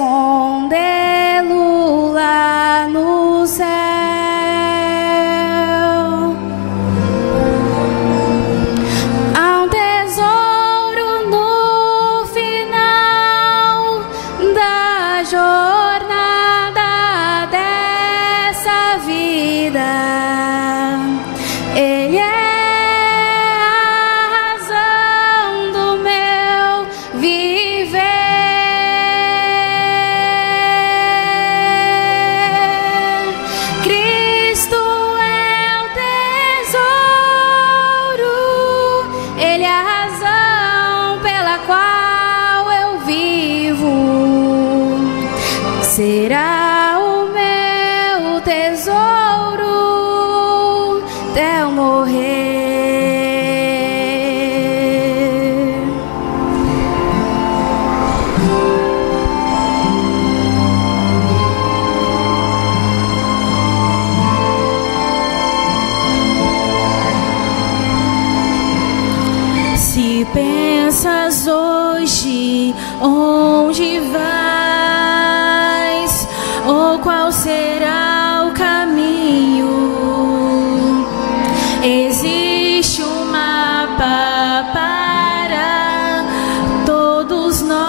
escondê-lo lá no céu. Há um tesouro no final da jornada dessa vida. Ele é a razão do meu viver. Cristo é o tesouro, Ele é a razão pela qual eu vivo. Será o meu tesouro até eu morrer. Se pensas hoje onde vais, ou qual será o caminho, existe um mapa para todos nós.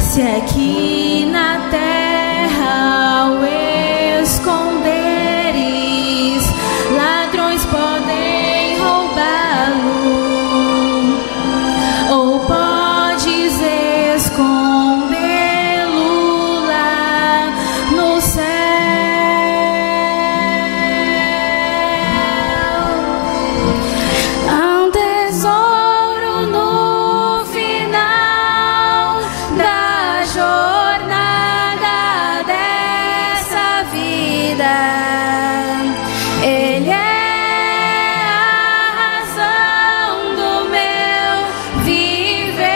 Se aqui na terra ao esconderes, ladrões podem roubá-lo, ou podes escondê-lo lá no céu. Há um tesouro no final da jornada dessa vida. Ele é a razão do meu viver.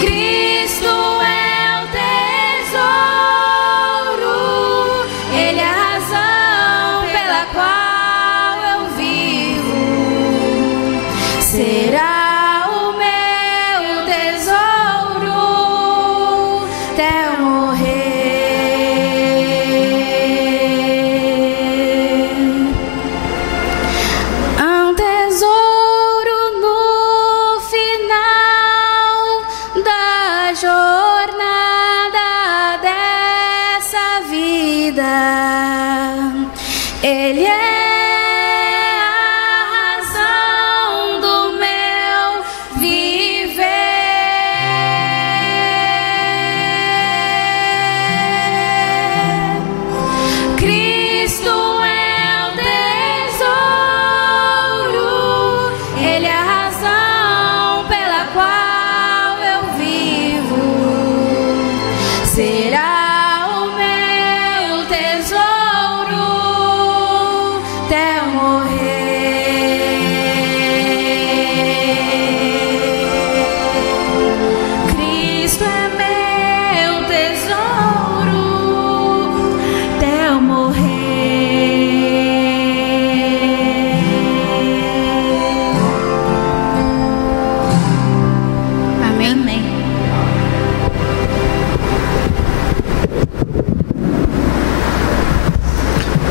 Cristo é o tesouro, Ele é a razão pela qual eu vivo. Será o meu tesouro até eu morrer. Há um tesouro no final da jornada dessa vida. Ele é a razão do meu viver. Cristo é o tesouro, Ele é a razão pela qual eu vivo. Será o meu tesouro até eu morrer. Cristo é meu tesouro até eu morrer. Amém. Amém.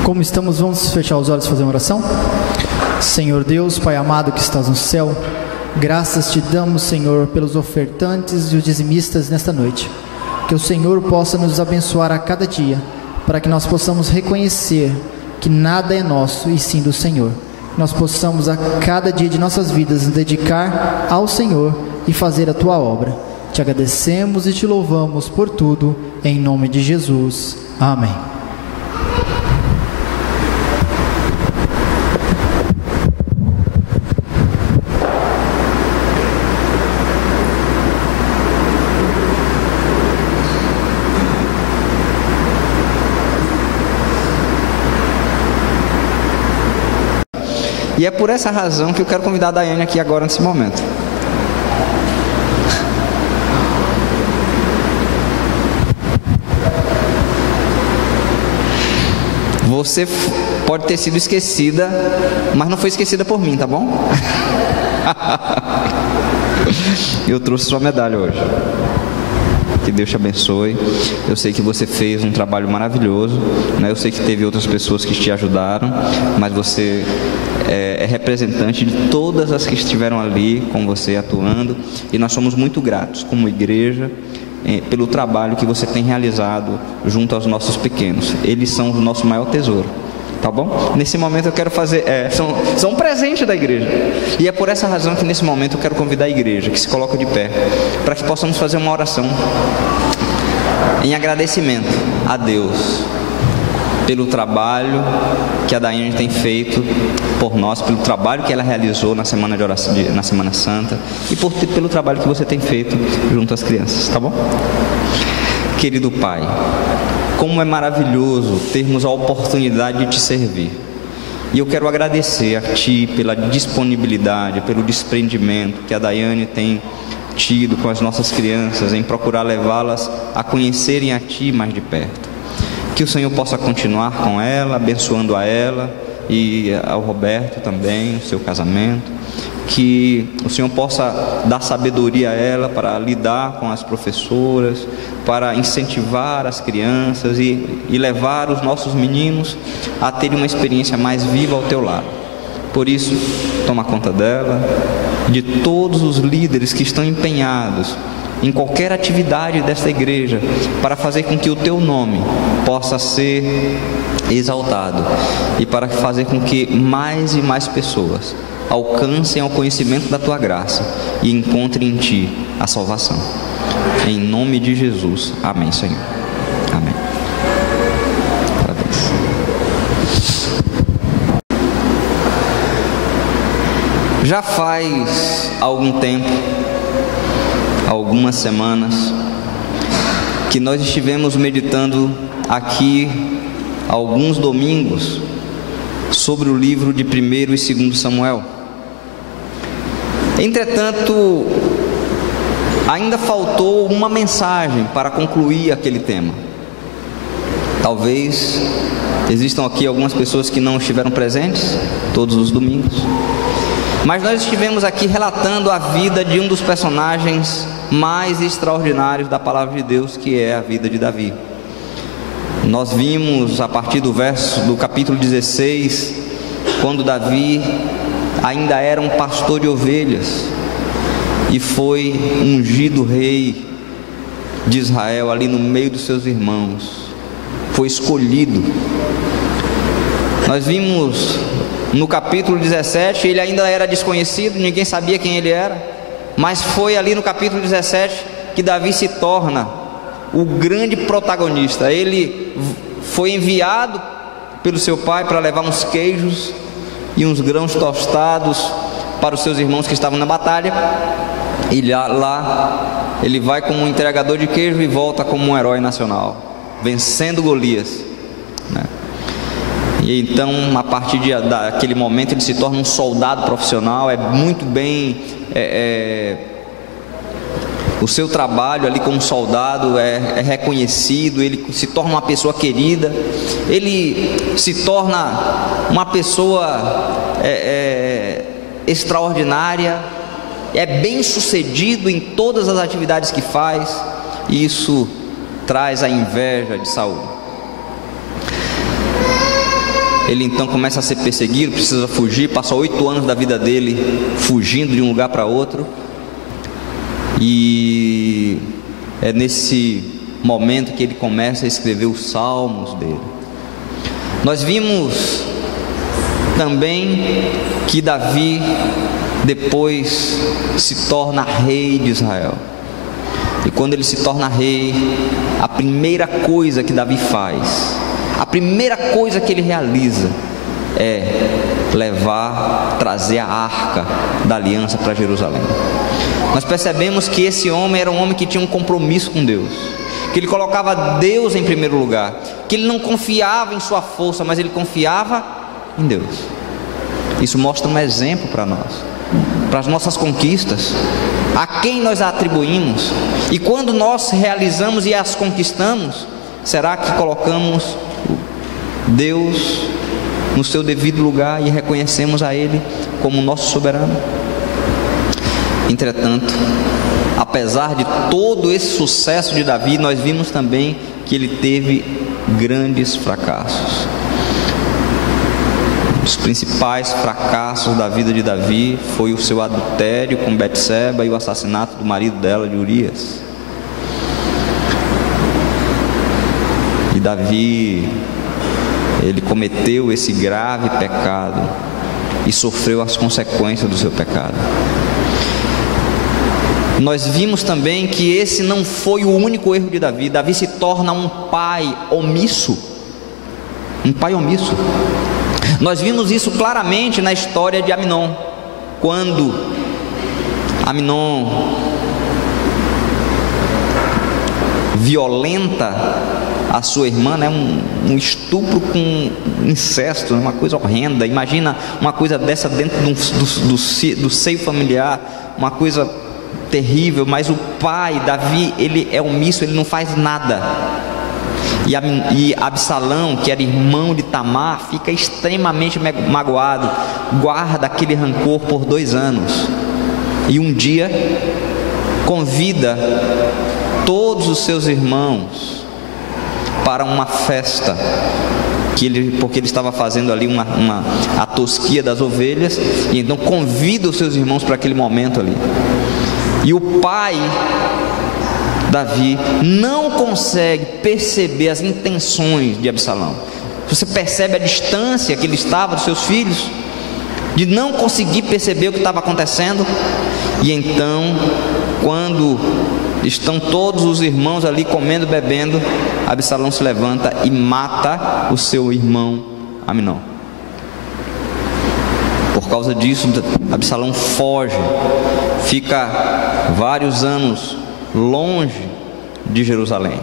Como estamos, vamos fechar os olhos e fazer uma oração? Senhor Deus, Pai amado que estás no céu, graças te damos, Senhor, pelos ofertantes e os dizimistas nesta noite. Que o Senhor possa nos abençoar a cada dia, para que nós possamos reconhecer que nada é nosso e sim do Senhor. Nós possamos a cada dia de nossas vidas nos dedicar ao Senhor e fazer a Tua obra. Te agradecemos e te louvamos por tudo, em nome de Jesus. Amém. E é por essa razão que eu quero convidar a Daiane aqui agora, nesse momento. Você pode ter sido esquecida, mas não foi esquecida por mim, tá bom? Eu trouxe sua medalha hoje. Que Deus te abençoe. Eu sei que você fez um trabalho maravilhoso, né? Eu sei que teve outras pessoas que te ajudaram, mas você é representante de todas as que estiveram ali com você atuando, e nós somos muito gratos como igreja pelo trabalho que você tem realizado junto aos nossos pequenos. Eles são o nosso maior tesouro, tá bom? Nesse momento eu quero fazer, são um presente da igreja, e é por essa razão que nesse momento eu quero convidar a igreja que se coloca de pé, para que possamos fazer uma oração em agradecimento a Deus pelo trabalho que a Daiane tem feito por nós, pelo trabalho que ela realizou na semana de oração, na Semana Santa, e pelo trabalho que você tem feito junto às crianças, tá bom? Querido Pai, como é maravilhoso termos a oportunidade de te servir, e eu quero agradecer a Ti pela disponibilidade, pelo desprendimento que a Daiane tem tido com as nossas crianças, em procurar levá-las a conhecerem a Ti mais de perto. Que o Senhor possa continuar com ela, abençoando a ela e ao Roberto também, o seu casamento. Que o Senhor possa dar sabedoria a ela para lidar com as professoras, para incentivar as crianças e levar os nossos meninos a terem uma experiência mais viva ao teu lado. Por isso, toma conta dela, de todos os líderes que estão empenhados em qualquer atividade desta igreja, para fazer com que o teu nome possa ser exaltado, e para fazer com que mais e mais pessoas alcancem ao conhecimento da tua graça e encontrem em ti a salvação. Em nome de Jesus, amém, Senhor. Amém. Parabéns. Já faz algum tempo, algumas semanas, que nós estivemos meditando aqui alguns domingos sobre o livro de 1º e 2º Samuel. Entretanto, ainda faltou uma mensagem para concluir aquele tema. Talvez existam aqui algumas pessoas que não estiveram presentes todos os domingos, mas nós estivemos aqui relatando a vida de um dos personagens mais extraordinários da palavra de Deus, que é a vida de Davi. Nós vimos a partir do capítulo 16, quando Davi ainda era um pastor de ovelhas e foi ungido rei de Israel ali no meio dos seus irmãos, foi escolhido. Nós vimos no capítulo 17, ele ainda era desconhecido, ninguém sabia quem ele era, mas foi ali no capítulo 17 que Davi se torna o grande protagonista. Ele foi enviado pelo seu pai para levar uns queijos e uns grãos tostados para os seus irmãos que estavam na batalha, e lá ele vai como um entregador de queijo e volta como um herói nacional, vencendo Golias, né? E então, a partir daquele momento, ele se torna um soldado profissional. É muito bem, o seu trabalho ali como soldado é reconhecido. Ele se torna uma pessoa querida, ele se torna uma pessoa extraordinária, é bem sucedido em todas as atividades que faz, e isso traz a inveja de Saul. Ele então começa a ser perseguido, precisa fugir, passa 8 anos da vida dele fugindo de um lugar para outro, e é nesse momento que ele começa a escrever os salmos dele. Nós vimos também que Davi depois se torna rei de Israel, e quando ele se torna rei, a primeira coisa que Davi faz, a primeira coisa que ele realiza é trazer a arca da aliança para Jerusalém. Nós percebemos que esse homem era um homem que tinha um compromisso com Deus, que ele colocava Deus em primeiro lugar, que ele não confiava em sua força, mas ele confiava em Deus. Isso mostra um exemplo para nós, para as nossas conquistas, a quem nós a atribuímos, e quando nós realizamos e as conquistamos, será que colocamos Deus no seu devido lugar e reconhecemos a Ele como nosso soberano. Entretanto, apesar de todo esse sucesso de Davi, nós vimos também que ele teve grandes fracassos. Os principais fracassos da vida de Davi foi o seu adultério com Betseba e o assassinato do marido dela, de Urias. E Davi, ele cometeu esse grave pecado e sofreu as consequências do seu pecado. Nós vimos também que esse não foi o único erro de Davi. Davi se torna um pai omisso. Um pai omisso. Nós vimos isso claramente na história de Amnon. Quando Amnon violenta a sua irmã, né? um estupro com incesto, uma coisa horrenda. Imagina uma coisa dessa dentro do seio familiar, uma coisa terrível. Mas o pai, Davi, ele é omisso, ele não faz nada. E Absalão, que era irmão de Tamar, fica extremamente magoado, guarda aquele rancor por 2 anos, e um dia convida todos os seus irmãos para uma festa, porque ele estava fazendo ali a tosquia das ovelhas, e então convida os seus irmãos para aquele momento ali. E o pai Davi não consegue perceber as intenções de Absalão. Você percebe a distância que ele estava dos seus filhos, de não conseguir perceber o que estava acontecendo. E então, quando estão todos os irmãos ali comendo, bebendo, Absalão se levanta e mata o seu irmão Amnon. Por causa disso, Absalão foge, fica vários anos longe de Jerusalém.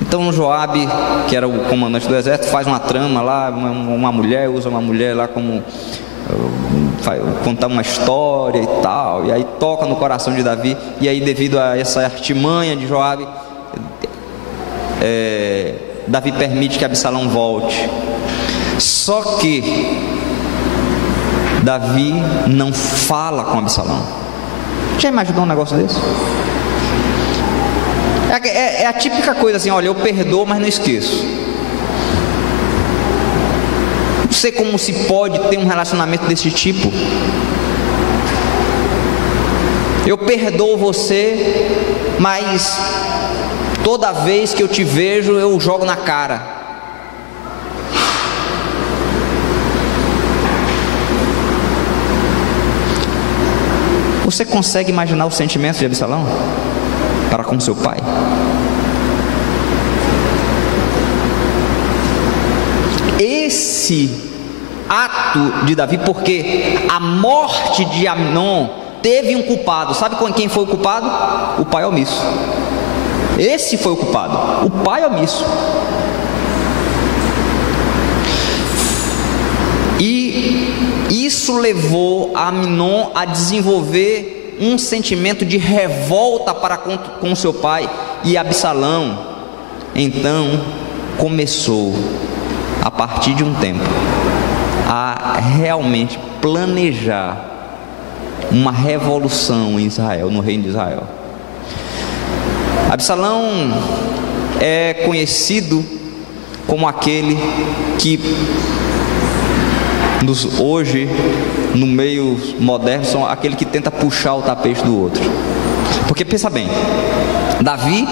Então Joabe, que era o comandante do exército, faz uma trama lá, usa uma mulher lá como contar uma história e tal, e aí toca no coração de Davi. E aí, devido a essa artimanha de Joabe, Davi permite que Absalão volte. Só que Davi não fala com Absalão. Já imaginou um negócio desse? É a típica coisa assim: olha, eu perdoo, mas não esqueço. Não sei como se pode ter um relacionamento desse tipo. Eu perdoo você, mas toda vez que eu te vejo eu jogo na cara. Você consegue imaginar os sentimentos de Absalão para com seu pai? Esse ato de Davi, porque a morte de Amnon teve um culpado. Sabe quem foi o culpado? O pai omisso. Esse foi o culpado, o pai omisso. E isso levou Amnon a desenvolver um sentimento de revolta para com seu pai. E Absalão então começou, a partir de um tempo, a realmente planejar uma revolução em Israel, no reino de Israel. Absalão é conhecido como aquele que hoje, no meio moderno, são aquele que tenta puxar o tapete do outro. Porque pensa bem, Davi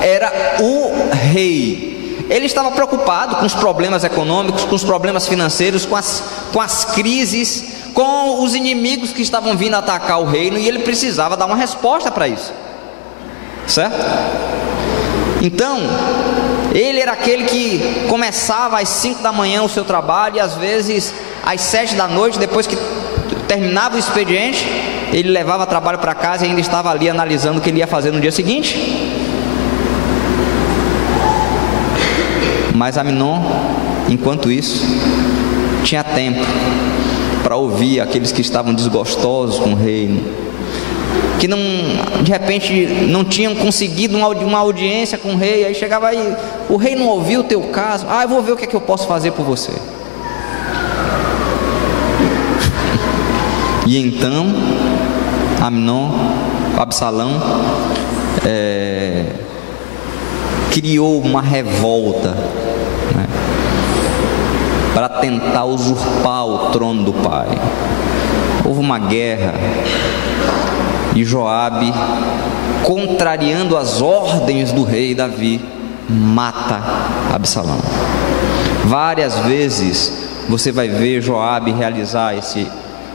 era o rei. Ele estava preocupado com os problemas econômicos, com os problemas financeiros, com as crises, com os inimigos que estavam vindo atacar o reino, e ele precisava dar uma resposta para isso, certo? Então, ele era aquele que começava às 5 da manhã o seu trabalho, e às vezes às 7 da noite, depois que terminava o expediente, ele levava trabalho para casa e ainda estava ali analisando o que ele ia fazer no dia seguinte. Mas Amnon, enquanto isso, tinha tempo para ouvir aqueles que estavam desgostosos com o reino, que não, de repente não tinham conseguido uma audiência com o rei, aí chegava aí, o rei não ouviu o teu caso, eu vou ver o que é que eu posso fazer por você. E então Absalão criou uma revolta, né, para tentar usurpar o trono do pai. Houve uma guerra e Joabe, contrariando as ordens do rei Davi, mata Absalão. Várias vezes você vai ver Joabe realizar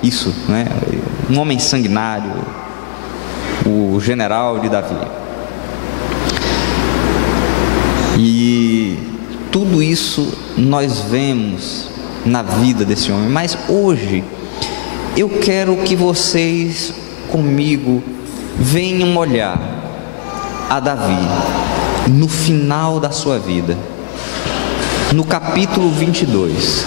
isso, né? Um homem sanguinário, o general de Davi. E tudo isso nós vemos na vida desse homem. Mas hoje eu quero que vocês comigo venham olhar a Davi no final da sua vida, no capítulo 22.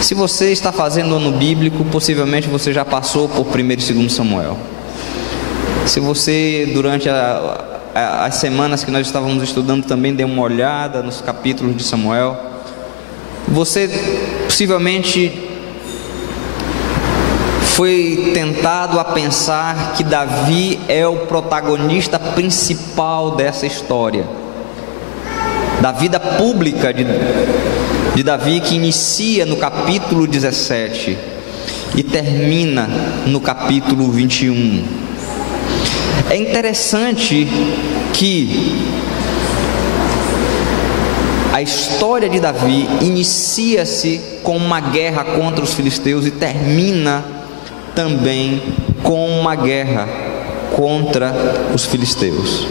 Se você está fazendo ano bíblico, possivelmente você já passou por 1º e 2º Samuel. Se você, durante as semanas que nós estávamos estudando, também deu uma olhada nos capítulos de Samuel, você possivelmente foi tentado a pensar que Davi é o protagonista principal dessa história, da vida pública de Davi, que inicia no capítulo 17 e termina no capítulo 21. É interessante que a história de Davi inicia-se com uma guerra contra os filisteus e termina também com uma guerra contra os filisteus.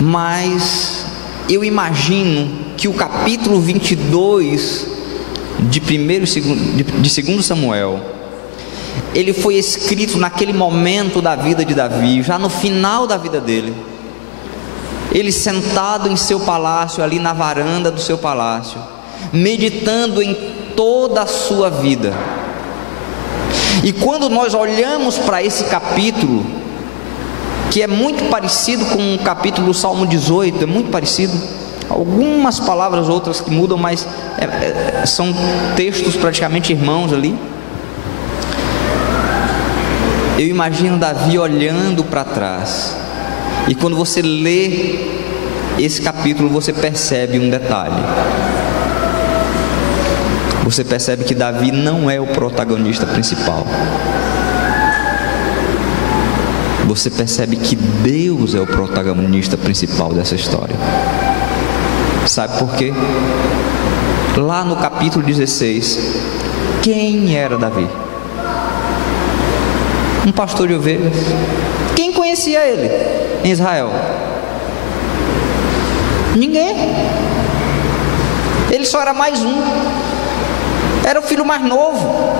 Mas eu imagino que o capítulo 22 de 2º Samuel, ele foi escrito naquele momento da vida de Davi, já no final da vida dele, ele sentado em seu palácio, ali na varanda do seu palácio, meditando em toda a sua vida. E quando nós olhamos para esse capítulo, que é muito parecido com o capítulo do Salmo 18, é muito parecido, algumas palavras outras que mudam, mas são textos praticamente irmãos ali. Eu imagino Davi olhando para trás, e quando você lê esse capítulo, você percebe um detalhe. Você percebe que Davi não é o protagonista principal. Você percebe que Deus é o protagonista principal dessa história. Sabe por quê? Lá no capítulo 16, quem era Davi? Um pastor de ovelhas. Quem conhecia ele em Israel? Ninguém. Ele só era mais um. Era o filho mais novo,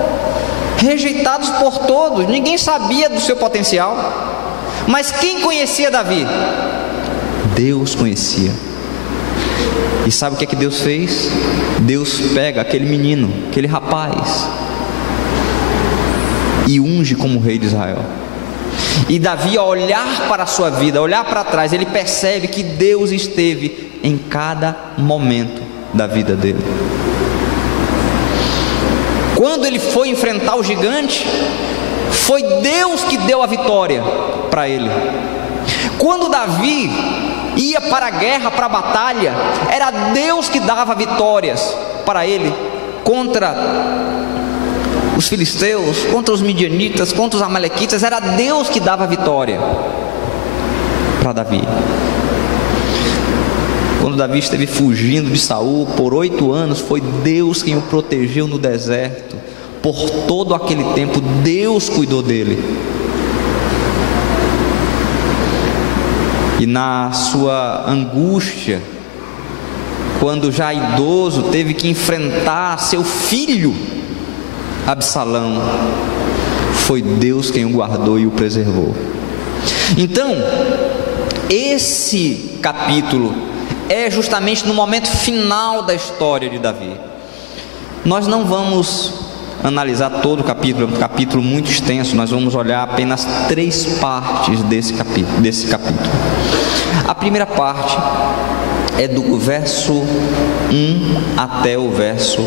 rejeitados por todos. Ninguém sabia do seu potencial. Mas quem conhecia Davi? Deus conhecia. E sabe o que é que Deus fez? Deus pega aquele menino, aquele rapaz, e unge como rei de Israel. E Davi, ao olhar para a sua vida, olhar para trás, ele percebe que Deus esteve em cada momento da vida dele. Quando ele foi enfrentar o gigante, foi Deus que deu a vitória para ele. Quando Davi ia para a guerra, para a batalha, era Deus que dava vitórias para ele contra os filisteus, contra os midianitas, contra os amalequitas. Era Deus que dava vitória para Davi. Quando Davi esteve fugindo de Saul por 8 anos, foi Deus quem o protegeu no deserto. Por todo aquele tempo, Deus cuidou dele. E na sua angústia, quando já idoso, teve que enfrentar seu filho Absalão, foi Deus quem o guardou e o preservou. Então, esse capítulo é justamente no momento final da história de Davi. Nós não vamos analisar todo o capítulo, é um capítulo muito extenso, nós vamos olhar apenas 3 partes desse capítulo. A primeira parte é do verso 1 até o verso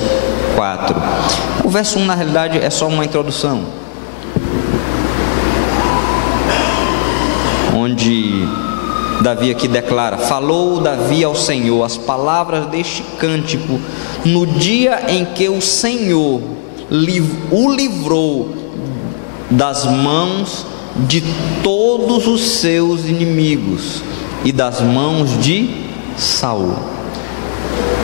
4. O verso 1, na realidade, é só uma introdução, onde Davi aqui declara: falou Davi ao Senhor as palavras deste cântico no dia em que o Senhor o livrou das mãos de todos os seus inimigos e das mãos de Saul.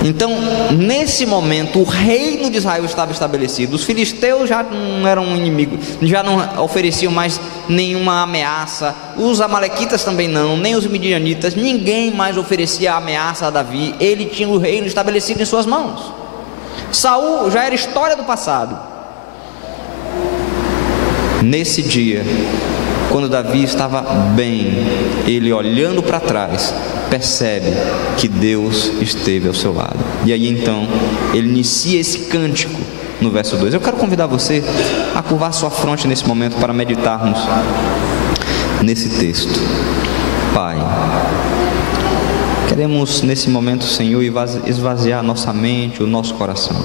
Então, nesse momento, o reino de Israel estava estabelecido. Os filisteus já não eram um inimigo, já não ofereciam mais nenhuma ameaça. Os amalequitas também não, nem os midianitas. Ninguém mais oferecia ameaça a Davi. Ele tinha o reino estabelecido em suas mãos. Saul já era história do passado. Nesse dia, quando Davi estava bem, ele olhando para trás, percebe que Deus esteve ao seu lado. E aí então ele inicia esse cântico no verso 2. Eu quero convidar você a curvar sua fronte nesse momento para meditarmos nesse texto. Pai, queremos nesse momento, Senhor, esvaziar nossa mente, o nosso coração,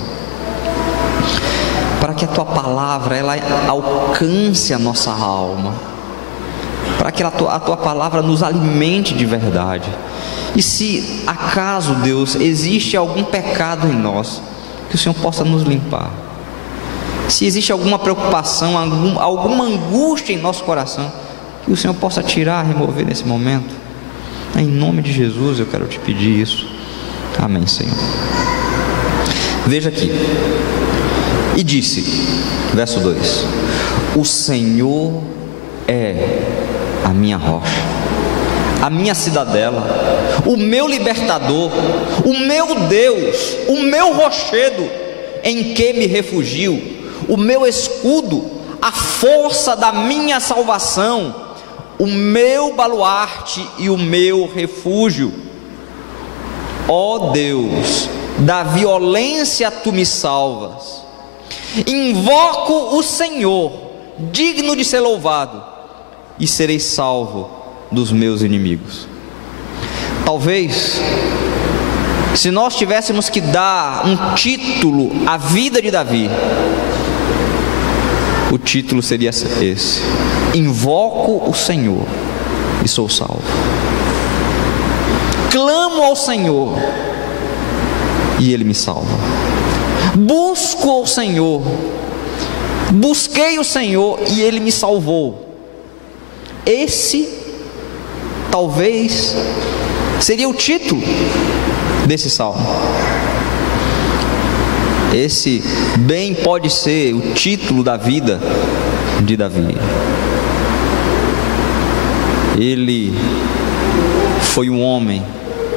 para que a Tua palavra ela alcance a nossa alma, para que a tua palavra nos alimente de verdade. E se acaso, Deus, existe algum pecado em nós, que o Senhor possa nos limpar. Se existe alguma preocupação, alguma angústia em nosso coração, que o Senhor possa tirar, remover nesse momento. Em nome de Jesus eu quero te pedir isso. Amém, Senhor. Veja aqui. E disse, verso 2: o Senhor é a minha rocha, a minha cidadela, o meu libertador, o meu Deus, o meu rochedo, em que me refugio, o meu escudo, a força da minha salvação, o meu baluarte e o meu refúgio. Ó Deus, da violência tu me salvas. Invoco o Senhor, digno de ser louvado, e serei salvo dos meus inimigos. Talvez, se nós tivéssemos que dar um título à vida de Davi, o título seria esse: invoco o Senhor e sou salvo. Clamo ao Senhor e Ele me salva. Busco ao Senhor, busquei o Senhor e Ele me salvou. Esse talvez seria o título desse salmo. Esse bem pode ser o título da vida de Davi. Ele foi um homem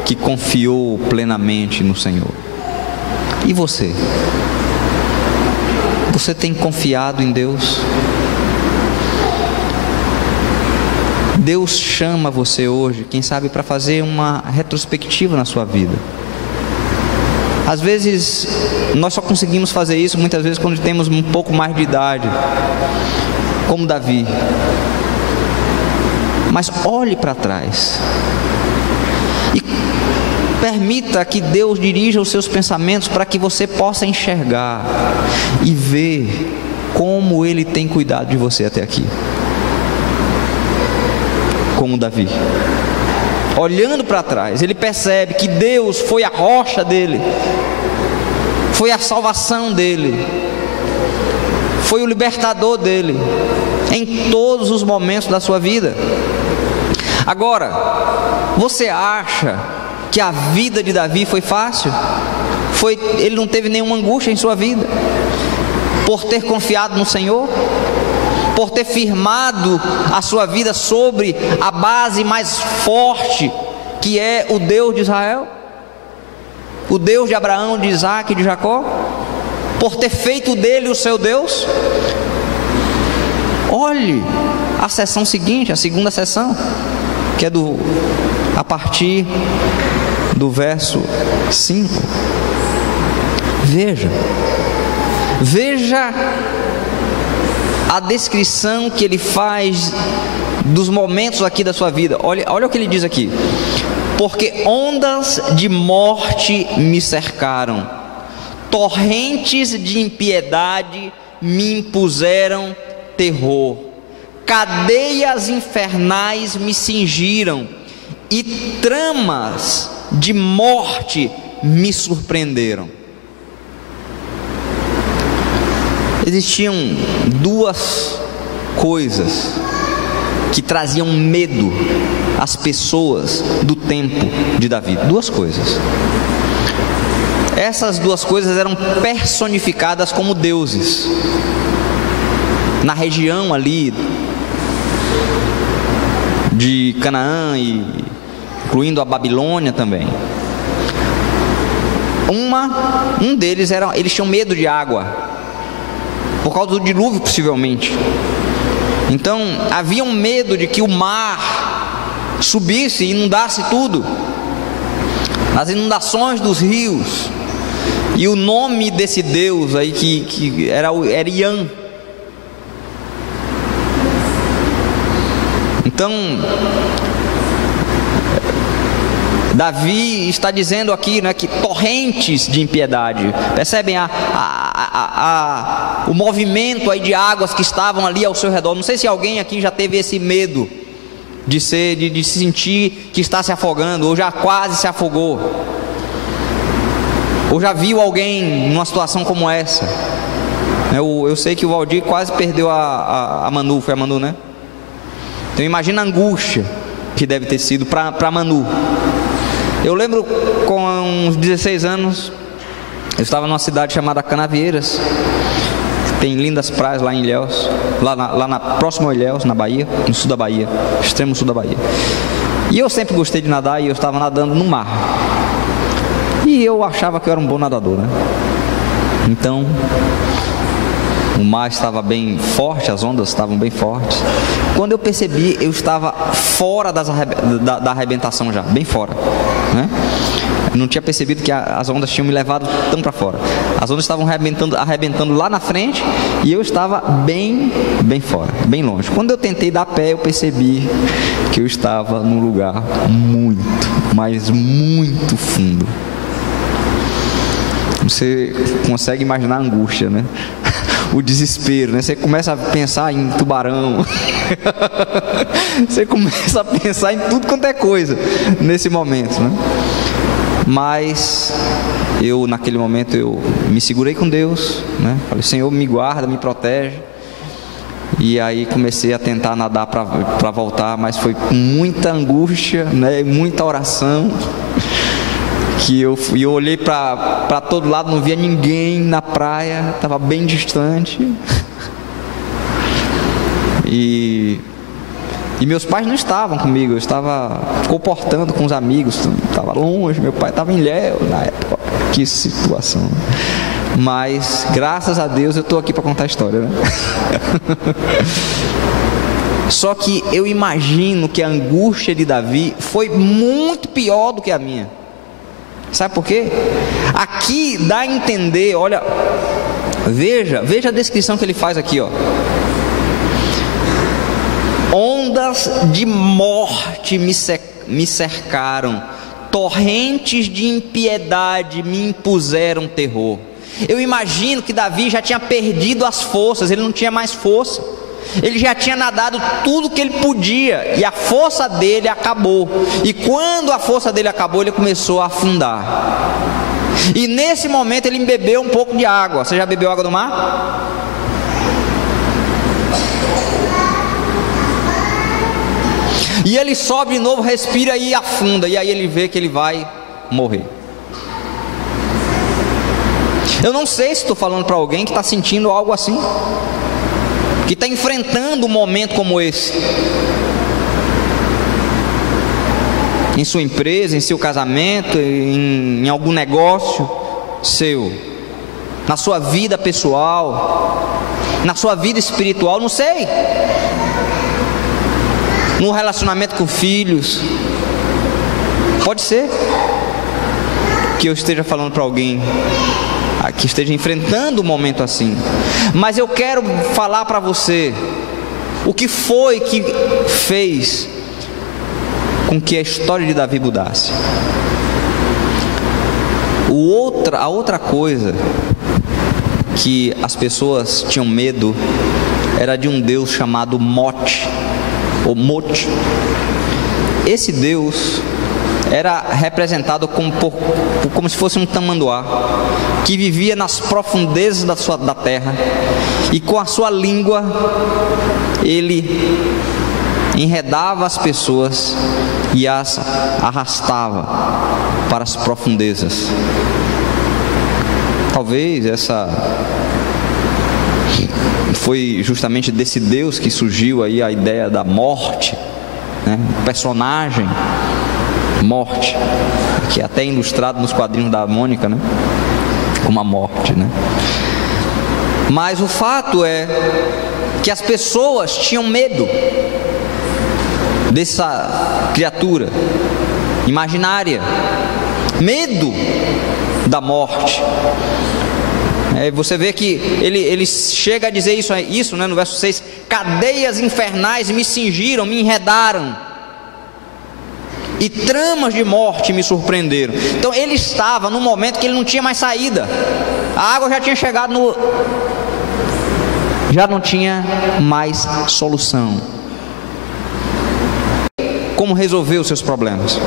que confiou plenamente no Senhor. E você? Você tem confiado em Deus? Deus chama você hoje, quem sabe, para fazer uma retrospectiva na sua vida. Às vezes, nós só conseguimos fazer isso muitas vezes quando temos um pouco mais de idade, como Davi. Mas olhe para trás e permita que Deus dirija os seus pensamentos para que você possa enxergar e ver como Ele tem cuidado de você até aqui. Como Davi, olhando para trás, ele percebe que Deus foi a rocha dele, foi a salvação dele, foi o libertador dele, em todos os momentos da sua vida. Agora, você acha que a vida de Davi foi fácil? Ele não teve nenhuma angústia em sua vida, por ter confiado no Senhor? Por ter firmado a sua vida sobre a base mais forte, que é o Deus de Israel, o Deus de Abraão, de Isaac e de Jacó? Por ter feito dele o seu Deus? Olhe a sessão seguinte, a segunda sessão, que é a partir do verso 5. Veja Veja a descrição que ele faz dos momentos aqui da sua vida. Olha o que ele diz aqui: porque ondas de morte me cercaram, torrentes de impiedade me impuseram terror, cadeias infernais me cingiram e tramas de morte me surpreenderam. Existiam duas coisas que traziam medo às pessoas do tempo de Davi. Duas coisas. Essas duas coisas eram personificadas como deuses na região ali de Canaã, e incluindo a Babilônia também. Um deles eles tinham medo de água, por causa do dilúvio possivelmente. Então havia um medo de que o mar subisse e inundasse tudo, as inundações dos rios. E o nome desse Deus aí que era Iã. Então Davi está dizendo aqui, né, que torrentes de impiedade. Percebem o movimento aí de águas que estavam ali ao seu redor. Não sei se alguém aqui já teve esse medo de se sentir que está se afogando, ou já quase se afogou, ou já viu alguém numa situação como essa. Eu sei que o Valdir quase perdeu a Manu. Foi a Manu, né? Então imagina a angústia que deve ter sido para Manu. Eu lembro, com uns 16 anos, eu estava numa cidade chamada Canavieiras. Tem lindas praias lá em Ilhéus, próximo a Ilhéus, na Bahia, no sul da Bahia, extremo sul da Bahia. E eu sempre gostei de nadar, e eu estava nadando no mar. E eu achava que eu era um bom nadador, né? Então o mar estava bem forte, as ondas estavam bem fortes. Quando eu percebi, eu estava fora da arrebentação já, bem fora, né? Eu não tinha percebido que as ondas tinham me levado tão para fora. As ondas estavam arrebentando lá na frente, e eu estava bem fora, bem longe. Quando eu tentei dar pé, eu percebi que eu estava num lugar muito, mas muito fundo. Você consegue imaginar a angústia, né? O desespero, né? Você começa a pensar em tubarão. Você começa a pensar em tudo quanto é coisa nesse momento, né? Mas naquele momento, eu me segurei com Deus, né? Falei: Senhor, me guarda, me protege. E aí comecei a tentar nadar para voltar, mas foi com muita angústia, né? Muita oração, que eu olhei para todo lado, não via ninguém na praia, estava bem distante. E meus pais não estavam comigo, eu estava comportando com os amigos, estava longe, meu pai estava em Ilhéus na época. Que situação. Mas graças a Deus eu estou aqui para contar a história, né? Só que eu imagino que a angústia de Davi foi muito pior do que a minha. Sabe por quê? Aqui dá a entender, olha, veja a descrição que ele faz aqui, ó. Ondas de morte me cercaram, torrentes de impiedade me impuseram terror. Eu imagino que Davi já tinha perdido as forças, ele não tinha mais força. Ele já tinha nadado tudo que ele podia, e a força dele acabou. E quando a força dele acabou, ele começou a afundar. E nesse momento ele bebeu um pouco de água. Você já bebeu água do mar? E ele sobe de novo, respira e afunda. E aí ele vê que ele vai morrer. Eu não sei se estou falando para alguém que está sentindo algo assim, que está enfrentando um momento como esse, em sua empresa, em seu casamento, em algum negócio seu, na sua vida pessoal, na sua vida espiritual, não sei, no relacionamento com filhos. Pode ser que eu esteja falando para alguém que esteja enfrentando um momento assim. Mas eu quero falar para você o que foi que fez com que a história de Davi mudasse. A outra coisa que as pessoas tinham medo era de um Deus chamado Mote, ou Mote. Esse Deus era representado como se fosse um tamanduá, que vivia nas profundezas da terra, e com a sua língua ele enredava as pessoas e as arrastava para as profundezas. Talvez essa foi justamente desse Deus que surgiu aí a ideia da morte, né? O personagem Morte, que é até ilustrado nos quadrinhos da Mônica, né? Como a morte, né? Mas o fato é que as pessoas tinham medo dessa criatura imaginária, medo da morte. Você vê que ele chega a dizer isso, né, no verso 6: cadeias infernais me cingiram, me enredaram, e tramas de morte me surpreenderam. Então ele estava num momento que ele não tinha mais saída. A água já tinha chegado já não tinha mais solução. Como resolver os seus problemas?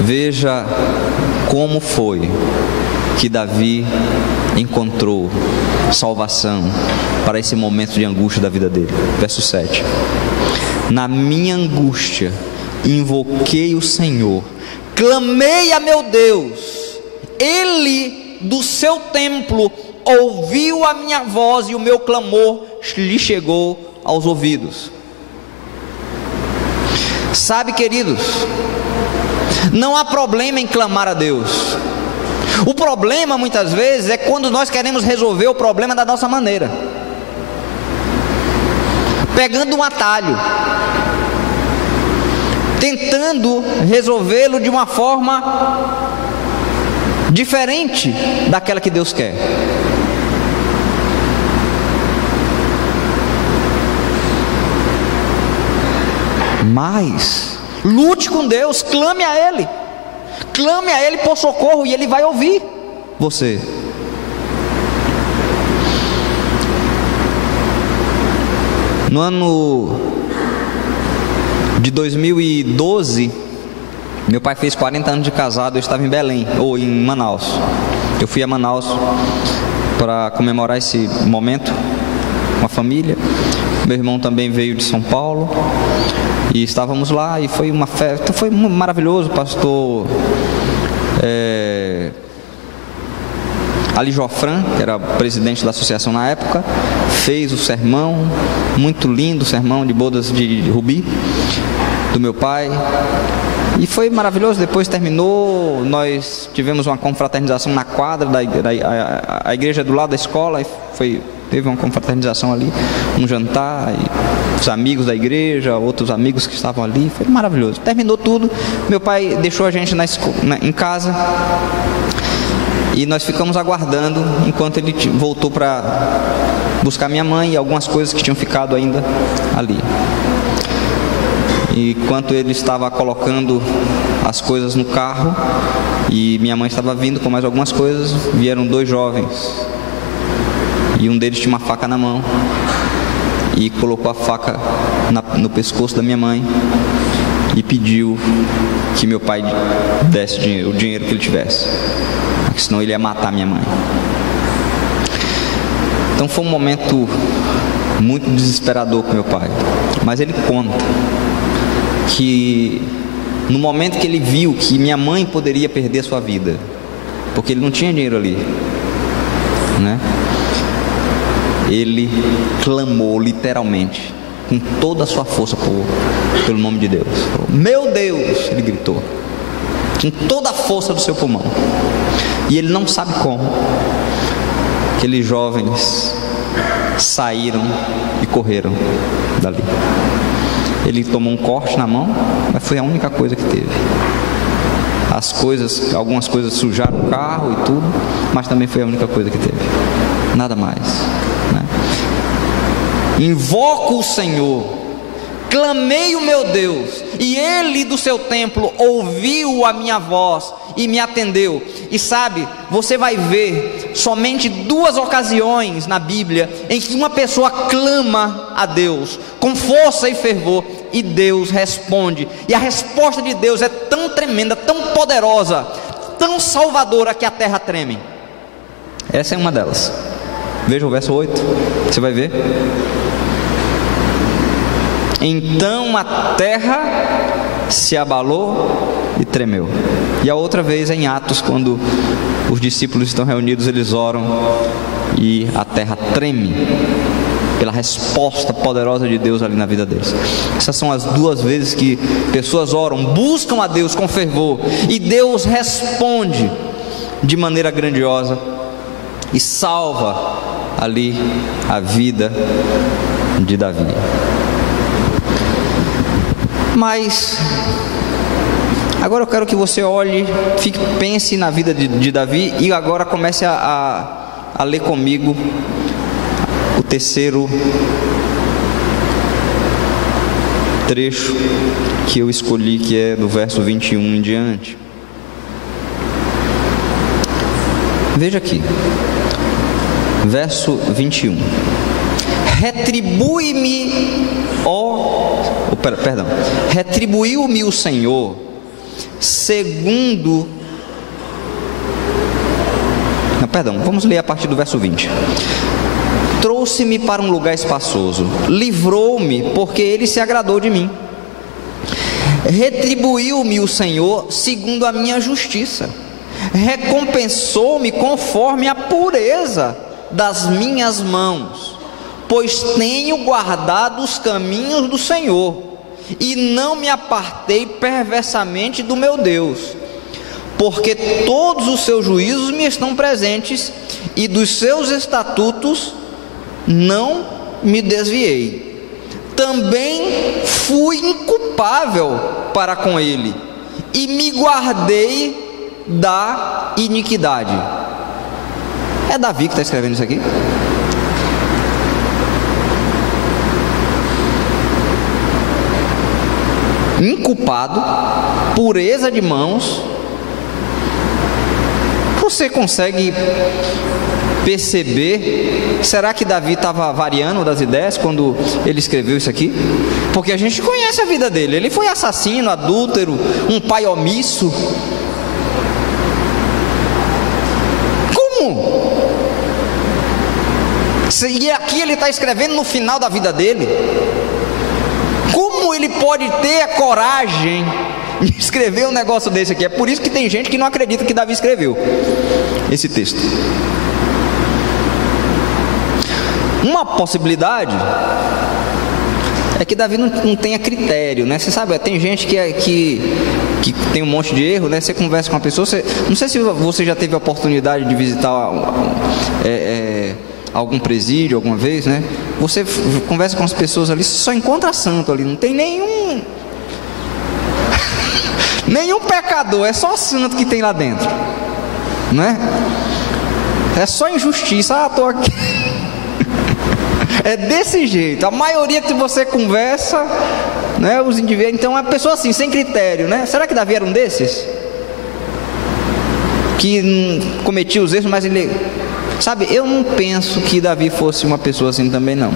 Veja como foi que Davi encontrou salvação para esse momento de angústia da vida dele. Verso 7: na minha angústia invoquei o Senhor, clamei a meu Deus, Ele do seu templo ouviu a minha voz e o meu clamor lhe chegou aos ouvidos. Sabe, queridos, não há problema em clamar a Deus. O problema muitas vezes é quando nós queremos resolver o problema da nossa maneira, pegando um atalho, tentando resolvê-lo de uma forma diferente daquela que Deus quer. Mas lute com Deus, clame a Ele por socorro, e Ele vai ouvir você. No ano de 2012, meu pai fez 40 anos de casado. Eu estava em Belém, ou em Manaus. Eu fui a Manaus para comemorar esse momento com a família. Meu irmão também veio de São Paulo, e estávamos lá, e foi uma festa, foi maravilhoso. O pastor Ali Jofran, que era presidente da associação na época, fez o sermão, muito lindo, o sermão de bodas de Rubi, do meu pai, e foi maravilhoso. Depois terminou, nós tivemos uma confraternização na quadra a igreja do lado da escola, e teve uma confraternização ali, um jantar, e os amigos da igreja, outros amigos que estavam ali, foi maravilhoso. Terminou tudo, meu pai deixou a gente em casa, e nós ficamos aguardando enquanto ele voltou para buscar minha mãe e algumas coisas que tinham ficado ainda ali. E enquanto ele estava colocando as coisas no carro e minha mãe estava vindo com mais algumas coisas, vieram dois jovens, e um deles tinha uma faca na mão e colocou a faca no pescoço da minha mãe e pediu que meu pai desse o dinheiro que ele tivesse, porque senão ele ia matar minha mãe. Então foi um momento muito desesperador com meu pai, mas ele conta que no momento que ele viu que minha mãe poderia perder a sua vida, porque ele não tinha dinheiro ali, né? Ele clamou literalmente, com toda a sua força, pelo nome de Deus. Meu Deus, ele gritou, com toda a força do seu pulmão. E ele não sabe como. Aqueles jovens saíram e correram dali. Ele tomou um corte na mão, mas foi a única coisa que teve. algumas coisas sujaram o carro e tudo, mas também foi a única coisa que teve, nada mais, né? Invoco o Senhor, clamei o meu Deus, e Ele do seu templo ouviu a minha voz e me atendeu. E sabe, você vai ver somente 2 ocasiões na Bíblia em que uma pessoa clama a Deus com força e fervor, e Deus responde. E a resposta de Deus é tão tremenda, tão poderosa, tão salvadora, que a terra treme. Essa é uma delas. Veja o verso 8, você vai ver. Então a terra se abalou e tremeu. E a outra vez é em Atos, quando os discípulos estão reunidos, eles oram e a terra treme pela resposta poderosa de Deus ali na vida deles. Essas são as 2 vezes que pessoas oram, buscam a Deus com fervor, e Deus responde de maneira grandiosa e salva ali a vida de Davi. Mas agora eu quero que você olhe, pense na vida de Davi, e agora comece a ler comigo o terceiro trecho que eu escolhi, que é do verso 21 em diante. Veja aqui, verso 21. Retribuiu-me o Senhor segundo... vamos ler a partir do verso 20. Trouxe-me para um lugar espaçoso, livrou-me, porque Ele se agradou de mim. Retribuiu-me o Senhor segundo a minha justiça, recompensou-me conforme a pureza das minhas mãos, pois tenho guardado os caminhos do Senhor, e não me apartei perversamente do meu Deus, porque todos os seus juízos me estão presentes, e dos seus estatutos não me desviei. Também fui inculpável para com ele, e me guardei da iniquidade. É Davi que está escrevendo isso aqui? Inculpado, pureza de mãos. Você consegue perceber? Será que Davi estava variando das ideias quando ele escreveu isso aqui? Porque a gente conhece a vida dele. Ele foi assassino, adúltero, um pai omisso. Como? E aqui ele está escrevendo no final da vida dele. Como ele pode ter a coragem de escrever um negócio desse aqui? É por isso que tem gente que não acredita que Davi escreveu esse texto. Uma possibilidade é que Davi não tenha critério, né? Você sabe, tem gente que tem um monte de erro, né? Você conversa com uma pessoa, não sei se você já teve a oportunidade de visitar algum presídio alguma vez, né? Você conversa com as pessoas ali, você só encontra santo ali, não tem nenhum pecador, é só santo que tem lá dentro, né? É só injustiça. Tô aqui. É desse jeito, a maioria que você conversa, né, os indivíduos, então é uma pessoa assim, sem critério, né? Será que Davi era um desses? Que cometia os erros, mas ele... Sabe, eu não penso que Davi fosse uma pessoa assim também, não.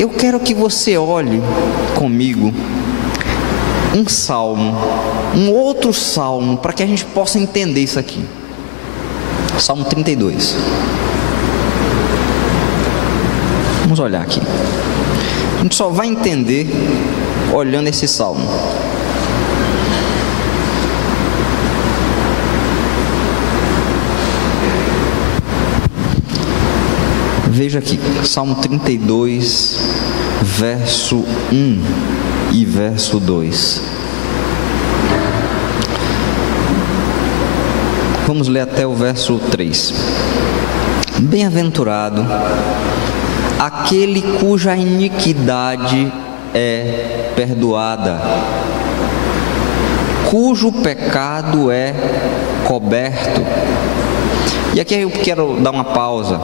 Eu quero que você olhe comigo um salmo, um outro salmo, para que a gente possa entender isso aqui. Salmo 32. Vamos olhar aqui. A gente só vai entender olhando esse salmo. Veja aqui, Salmo 32, verso 1 e verso 2. Vamos ler até o verso 3. Bem-aventurado aquele cuja iniquidade é perdoada cujo pecado é coberto. E aqui eu quero dar uma pausa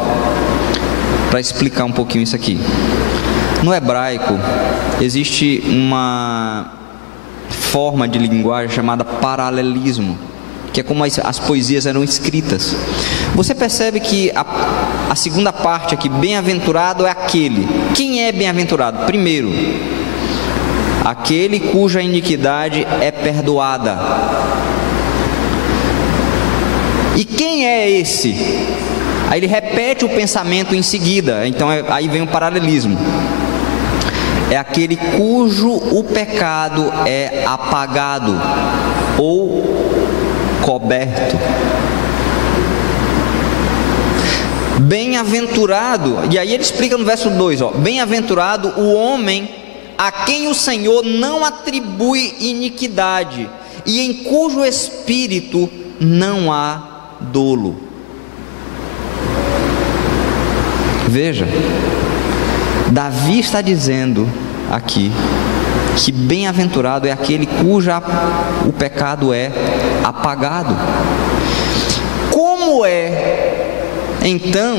para explicar um pouquinho isso aqui. No hebraico existe uma forma de linguagem chamada paralelismo, que é como as poesias eram escritas. Você percebe que a segunda parte aqui, bem-aventurado, é aquele. Quem é bem-aventurado? Primeiro, aquele cuja iniquidade é perdoada. E quem é esse? Aí ele repete o pensamento em seguida. Então aí vem o paralelismo. É aquele cujo o pecado é apagado ou coberto. Bem-aventurado, e aí ele explica no verso 2, bem-aventurado o homem a quem o Senhor não atribui iniquidade e em cujo espírito não há dolo. Veja, Davi está dizendo aqui que bem-aventurado é aquele o pecado é apagado. Como é, então,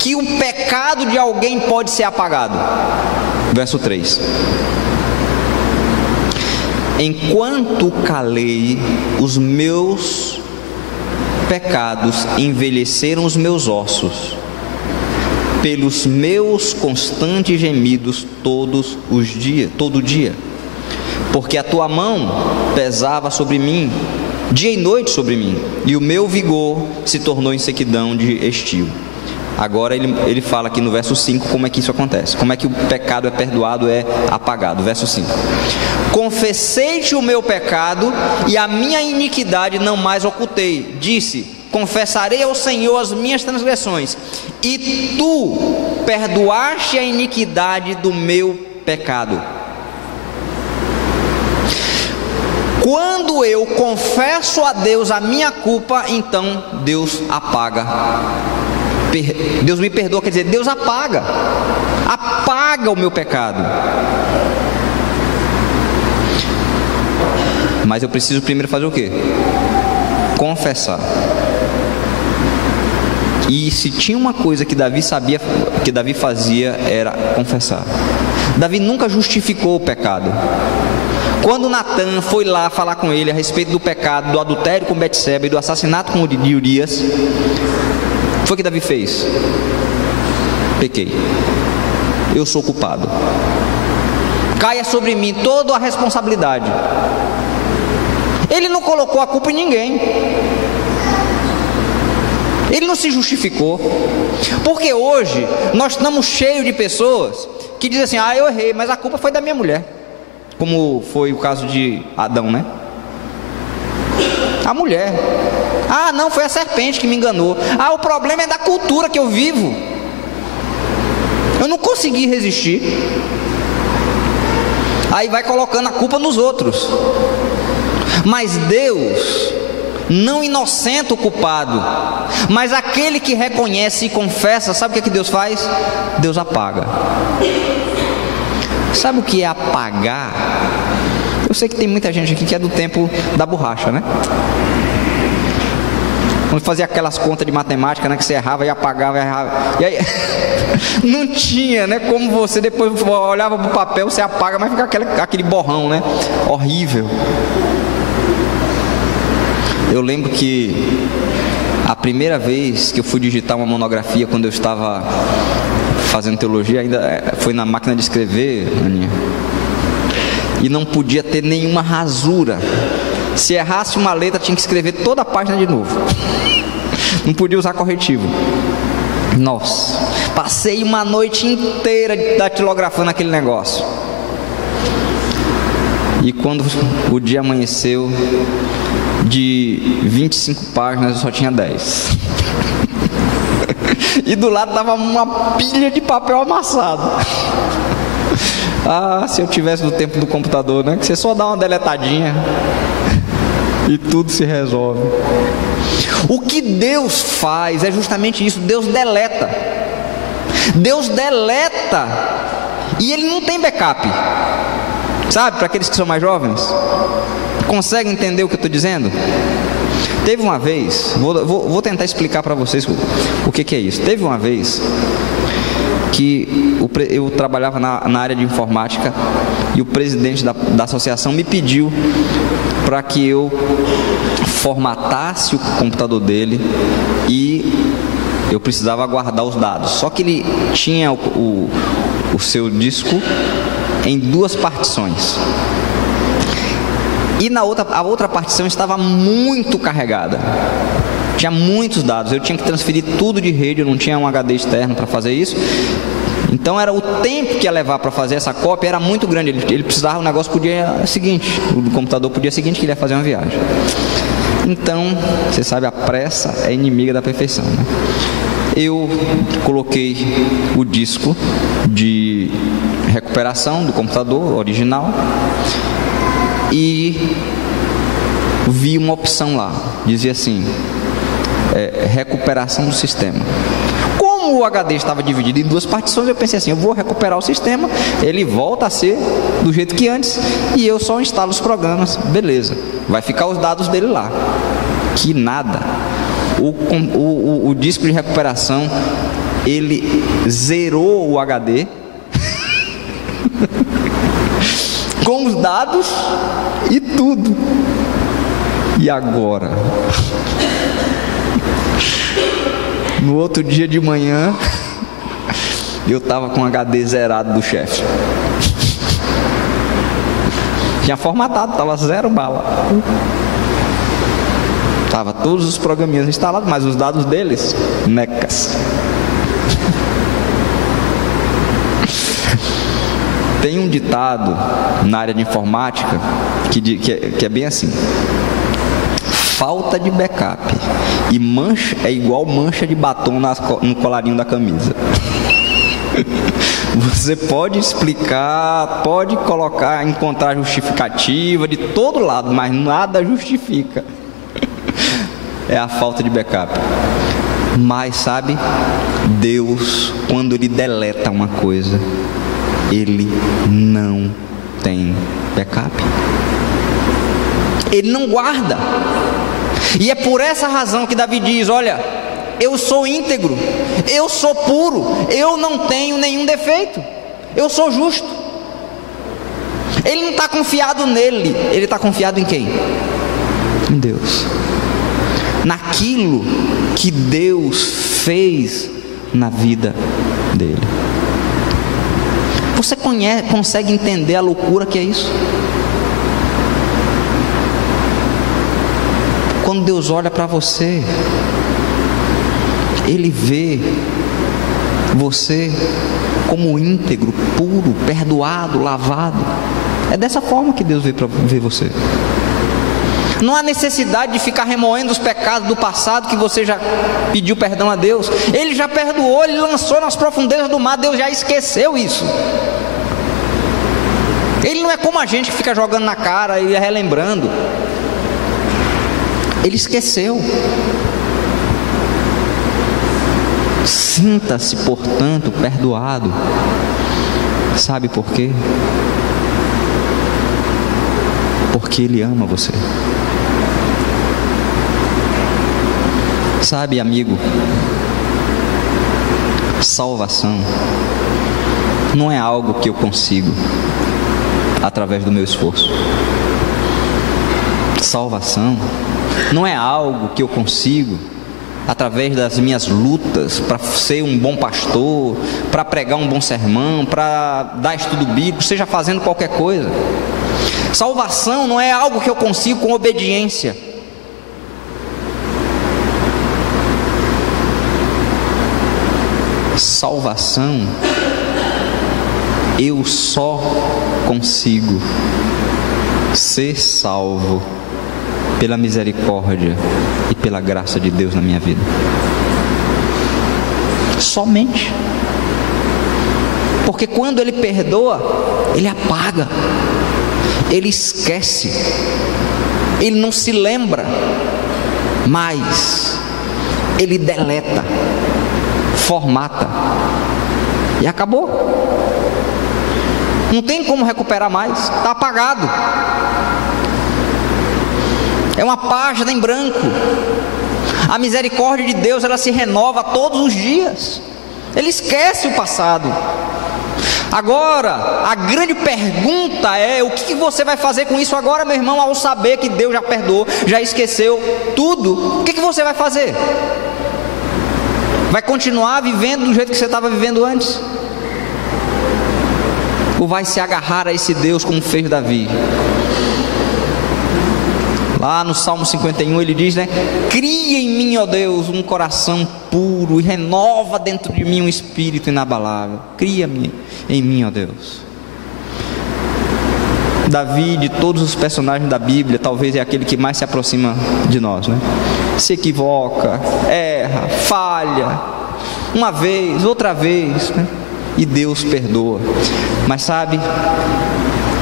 que o pecado de alguém pode ser apagado? Verso 3. Enquanto calei, os meus pecados envelheceram os meus ossos, pelos meus constantes gemidos todo dia, porque a tua mão pesava sobre mim, dia e noite sobre mim, e o meu vigor se tornou em sequidão de estio. Agora ele fala aqui no verso 5 como é que isso acontece, como é que o pecado é perdoado, é apagado. Verso 5: confessei-te o meu pecado e a minha iniquidade não mais ocultei. Disse: confessarei ao Senhor as minhas transgressões, e tu perdoaste a iniquidade do meu pecado. Quando eu confesso a Deus a minha culpa, então Deus apaga. Deus me perdoa, quer dizer, Deus apaga o meu pecado. Mas eu preciso primeiro fazer o quê? Confessar. E se tinha uma coisa que Davi sabia, que Davi fazia, era confessar. Davi nunca justificou o pecado. Quando Natan foi lá falar com ele a respeito do pecado, do adultério com Betseba e do assassinato com Urias, foi o que Davi fez: pequei, eu sou culpado, caia sobre mim toda a responsabilidade. Ele não colocou a culpa em ninguém, ele não se justificou, porque hoje nós estamos cheios de pessoas que dizem assim: eu errei, mas a culpa foi da minha mulher, como foi o caso de Adão, né? A mulher. Não, foi a serpente que me enganou. O problema é da cultura que eu vivo, eu não consegui resistir. Aí vai colocando a culpa nos outros. Mas Deus não inocenta o culpado, mas aquele que reconhece e confessa, sabe o que Deus faz? Deus apaga. Sabe o que é apagar? Eu sei que tem muita gente aqui que é do tempo da borracha, né? Quando fazia aquelas contas de matemática, né, que você errava e apagava, errava. E aí não tinha, né, como você depois olhava para o papel, você apaga, mas fica aquele borrão, né? Horrível. Eu lembro que a primeira vez que eu fui digitar uma monografia, quando eu estava fazendo teologia, ainda foi na máquina de escrever, Aninha, e não podia ter nenhuma rasura. Se errasse uma letra, tinha que escrever toda a página de novo. Não podia usar corretivo. Nossa, passei uma noite inteira datilografando aquele negócio. E quando o dia amanheceu, de 25 páginas eu só tinha 10. E do lado estava uma pilha de papel amassado. Se eu tivesse no tempo do computador, né? Que você só dá uma deletadinha e tudo se resolve. O que Deus faz é justamente isso. Deus deleta. Deus deleta. E Ele não tem backup. Sabe, para aqueles que são mais jovens, Consegue entender o que eu estou dizendo? Teve uma vez, vou tentar explicar para vocês o que é isso. Teve uma vez que eu trabalhava na área de informática e o presidente da associação me pediu para que eu formatasse o computador dele e eu precisava guardar os dados. Só que ele tinha o seu disco em 2 partições. E a outra partição estava muito carregada. Tinha muitos dados. Eu tinha que transferir tudo de rede, eu não tinha um HD externo para fazer isso. Então era o tempo que ia levar para fazer essa cópia era muito grande. Ele precisava, o negócio podia seguinte, o computador podia seguinte que ele ia fazer uma viagem. Então, você sabe, a pressa é inimiga da perfeição, né? Eu coloquei o disco de recuperação do computador original e vi uma opção lá, dizia assim, recuperação do sistema. Como o HD estava dividido em 2 partições, eu pensei assim, eu vou recuperar o sistema, ele volta a ser do jeito que antes e eu só instalo os programas, beleza, vai ficar os dados dele lá. Que nada, o disco de recuperação, ele zerou o HD com os dados e tudo. E agora? No outro dia de manhã, eu estava com o HD zerado do chefe. Tinha formatado, estava 0 bala. Tava todos os programinhas instalados, mas os dados deles, necas. Tem um ditado na área de informática que é bem assim: falta de backup e mancha é igual mancha de batom no colarinho da camisa. Você pode explicar, pode colocar, encontrar justificativa de todo lado, mas nada justifica. É a falta de backup. Mas sabe, Deus, quando Ele deleta uma coisa, Ele não tem backup. Ele não guarda. E é por essa razão que Davi diz, olha, eu sou íntegro, eu sou puro, eu não tenho nenhum defeito, eu sou justo. Ele não está confiado nele, ele está confiado em quem? Em Deus. Naquilo que Deus fez na vida dele. Você consegue entender a loucura que é isso? Quando Deus olha para você, Ele vê você como íntegro, puro, perdoado, lavado. É dessa forma que Deus vê você. Não há necessidade de ficar remoendo os pecados do passado que você já pediu perdão a Deus. Ele já perdoou, Ele lançou nas profundezas do mar, Deus já esqueceu isso. Ele não é como a gente que fica jogando na cara e relembrando. Ele esqueceu. Sinta-se, portanto, perdoado. Sabe por quê? Porque Ele ama você. Sabe, amigo, salvação não é algo que eu consigo através do meu esforço. Salvação não é algo que eu consigo através das minhas lutas para ser um bom pastor, para pregar um bom sermão, para dar estudo bíblico, seja fazendo qualquer coisa. Salvação não é algo que eu consigo com obediência. Salvação, eu só consigo ser salvo pela misericórdia e pela graça de Deus na minha vida. Somente. Porque quando Ele perdoa, Ele apaga, Ele esquece, Ele não se lembra, mas Ele deleta, formata e acabou. Não tem como recuperar mais, está apagado. É uma página em branco. A misericórdia de Deus, ela se renova todos os dias. Ele esquece o passado. Agora, a grande pergunta é: o que você vai fazer com isso agora, meu irmão, ao saber que Deus já perdoou, já esqueceu tudo? O que você vai fazer? Vai continuar vivendo do jeito que você estava vivendo antes? Ou vai se agarrar a esse Deus como fez Davi? Lá no Salmo 51 ele diz, né? Cria em mim, ó Deus, um coração puro e renova dentro de mim um espírito inabalável. Cria-me em mim, ó Deus. Davi, de todos os personagens da Bíblia, talvez é aquele que mais se aproxima de nós, né? Se equivoca, erra, falha, uma vez, outra vez, né? E Deus perdoa. Mas sabe,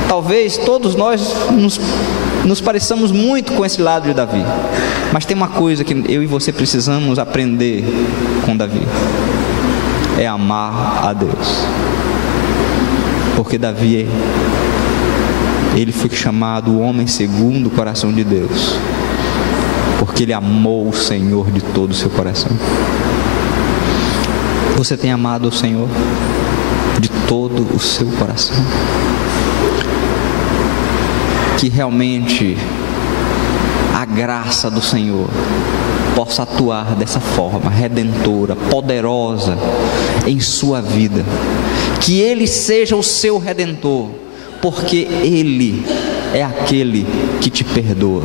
talvez todos nós nos pareçamos muito com esse lado de Davi. Mas tem uma coisa que eu e você precisamos aprender com Davi: é amar a Deus. Porque Davi, ele foi chamado o homem segundo o coração de Deus, porque ele amou o Senhor de todo o seu coração. Você tem amado o Senhor de todo o seu coração? Que realmente a graça do Senhor possa atuar dessa forma redentora, poderosa em sua vida. Que Ele seja o seu redentor, porque Ele é aquele que te perdoa,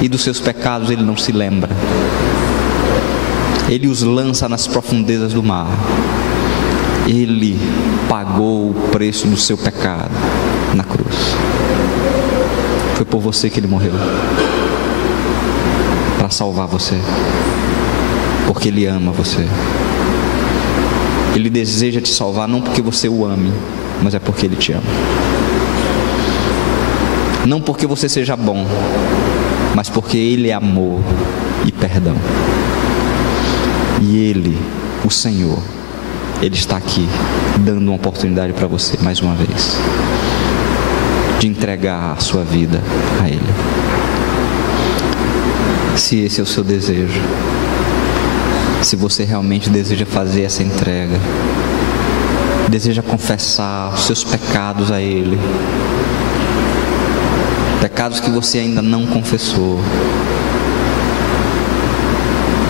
e dos seus pecados Ele não se lembra. Ele os lança nas profundezas do mar. Ele pagou o preço do seu pecado na cruz. Foi por você que Ele morreu, para salvar você, porque Ele ama você. Ele deseja te salvar não porque você o ame, mas é porque Ele te ama. Não porque você seja bom, mas porque Ele é amor e perdão. E Ele, o Senhor, Ele está aqui dando uma oportunidade para você mais uma vez, de entregar a sua vida a Ele. Se esse é o seu desejo, se você realmente deseja fazer essa entrega, deseja confessar os seus pecados a Ele, pecados que você ainda não confessou,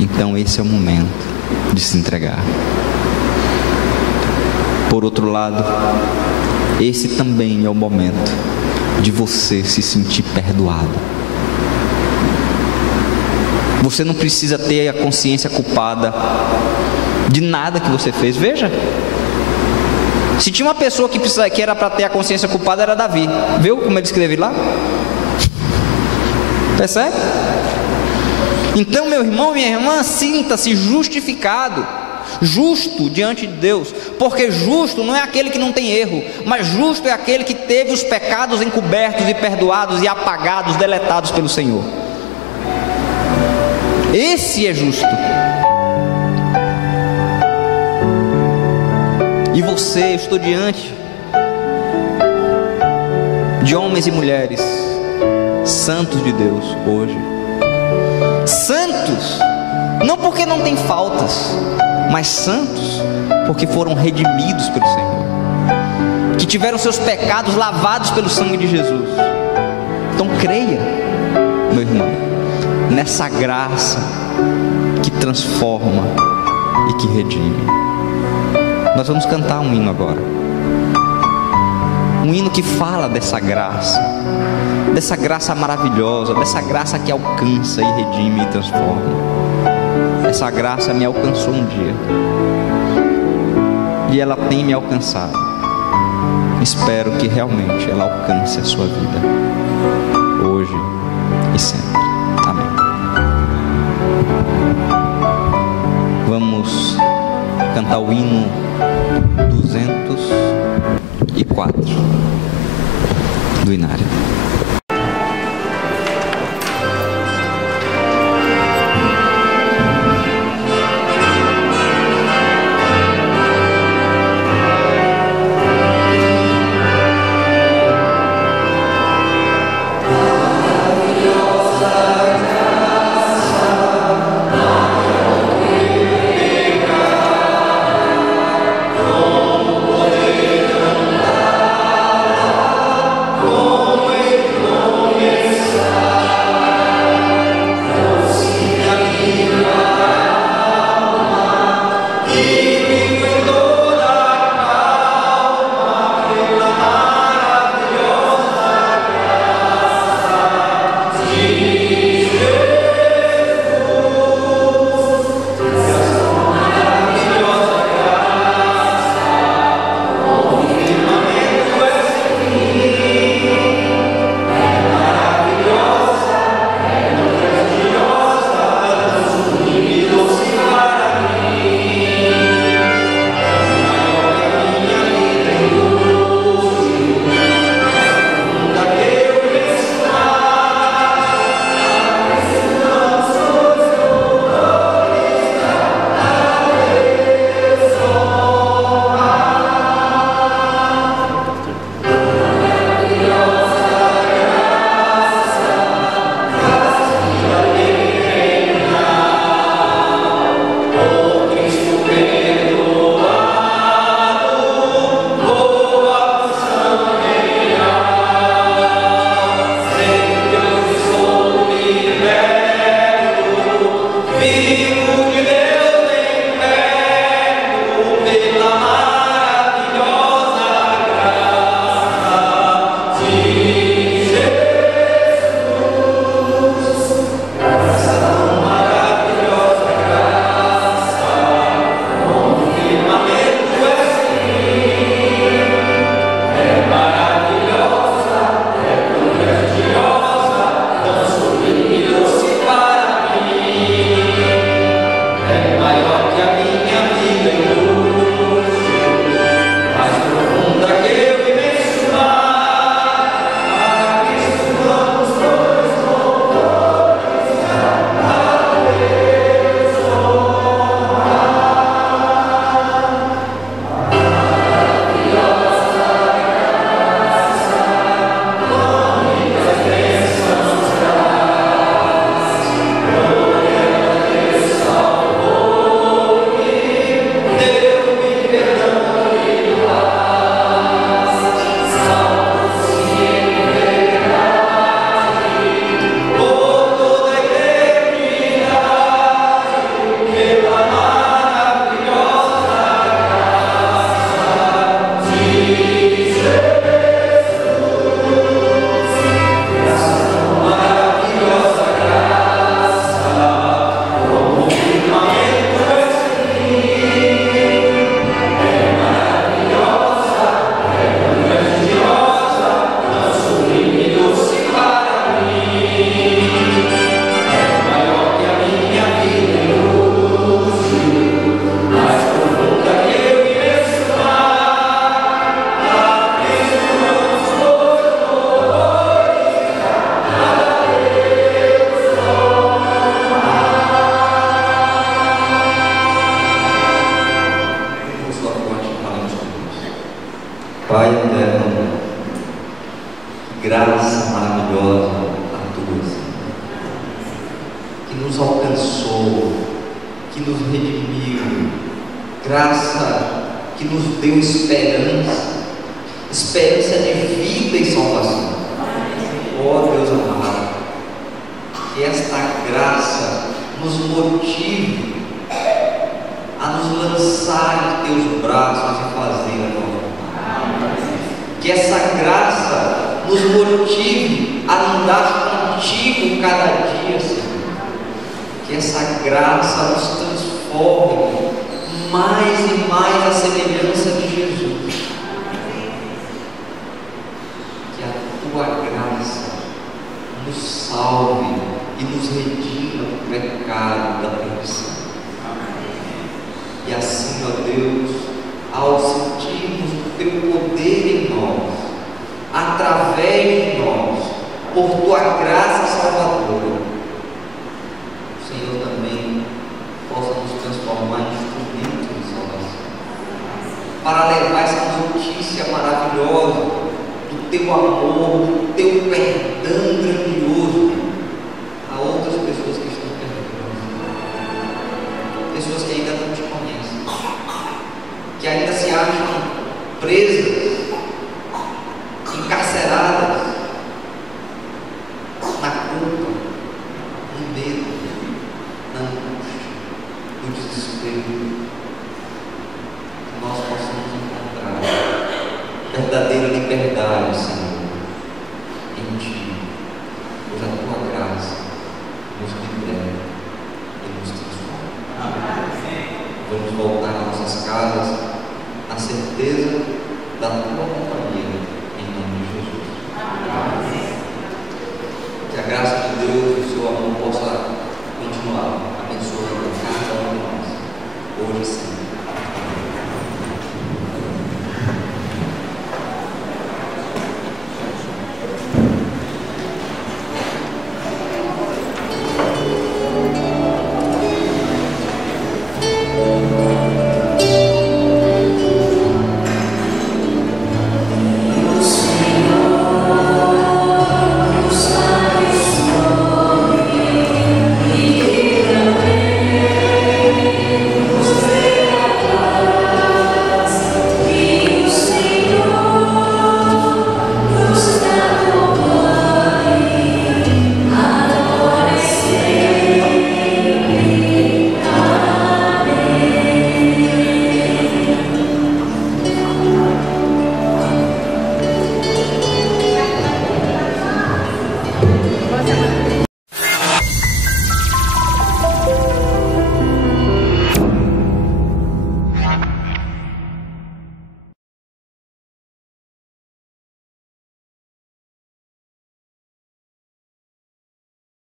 então esse é o momento de se entregar. Por outro lado, esse também é o momento de você se sentir perdoado. Você não precisa ter a consciência culpada de nada que você fez. Veja, se tinha uma pessoa que era para ter a consciência culpada, era Davi. Viu como ele escreve lá? Percebe? Então, meu irmão, minha irmã, sinta-se justificado, justo diante de Deus, porque justo não é aquele que não tem erro, mas justo é aquele que teve os pecados encobertos e perdoados e apagados, deletados pelo Senhor. Esse é justo. E você, eu estou diante de homens e mulheres santos de Deus hoje. Santos, não porque não tem faltas, mas santos porque foram redimidos pelo Senhor, que tiveram seus pecados lavados pelo sangue de Jesus. Então creia, meu irmão, nessa graça que transforma e que redime. Nós vamos cantar um hino agora, um hino que fala dessa graça maravilhosa, dessa graça que alcança e redime e transforma. Essa graça me alcançou um dia e ela tem me alcançado. Espero que realmente ela alcance a sua vida hoje e sempre. Amém. Vamos cantar o hino 204 do Inário. Maravilhosa graça maravilhosa a tua, Senhor, que nos alcançou, que nos redimiu, graça que nos deu esperança, esperança de vida e salvação. Ó Deus amado, que esta graça nos motive a nos lançar em teus braços e fazer a tua vontade. Que essa graça nos motive a andar contigo cada dia, Senhor. Que essa graça nos transforme mais e mais à semelhança de Jesus. Que a tua graça nos salve e nos redima do pecado, da perdição. E assim, ó Deus, ao sentirmos o teu poder em nós, através de nós, por tua graça salvadora, o Senhor também possa nos transformar em instrumentos de salvação, para levar essa notícia maravilhosa do teu amor, do teu perdão grandioso a outras pessoas que estão perdidas, pessoas que ainda não te conhecem, que ainda se acham presas, encarceradas na culpa, no medo, na angústia, no desespero. Que nós possamos encontrar verdadeira liberdade, Senhor, em Ti, pois a Tua graça nos libera e nos transforma. Vamos voltar às nossas casas na certeza da Tua